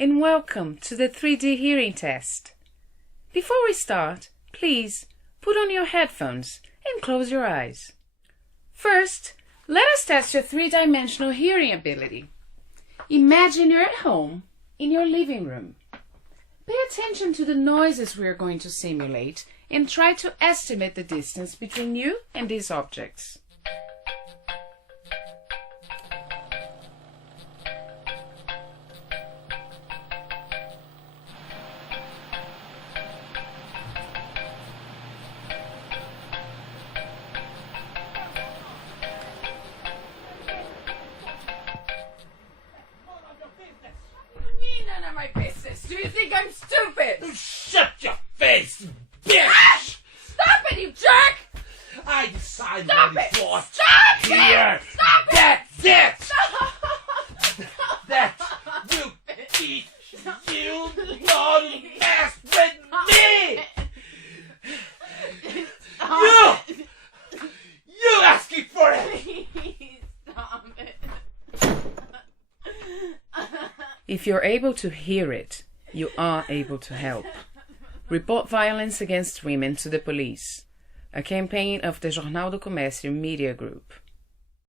and welcome to the 3D hearing test. Before we start, please put on your headphones and close your eyes. First, let us test your three-dimensional hearing ability. Imagine you're at home in your living room. Pay attention to the noises we are going to simulate and try to estimate the distance between you and these objects. None of my business. Do you think I'm stupid? Shut your face, bitch! Ah! Stop it, you jerk! I decided Stop what it! it was Stop here. it! Stop it! That's it! Stop! That will teach you don't mess with me! You asking for it! Please stop it. If you're able to hear it, you are able to help. Report violence against women to the police. A campaign of the Jornal do Comércio Media Group.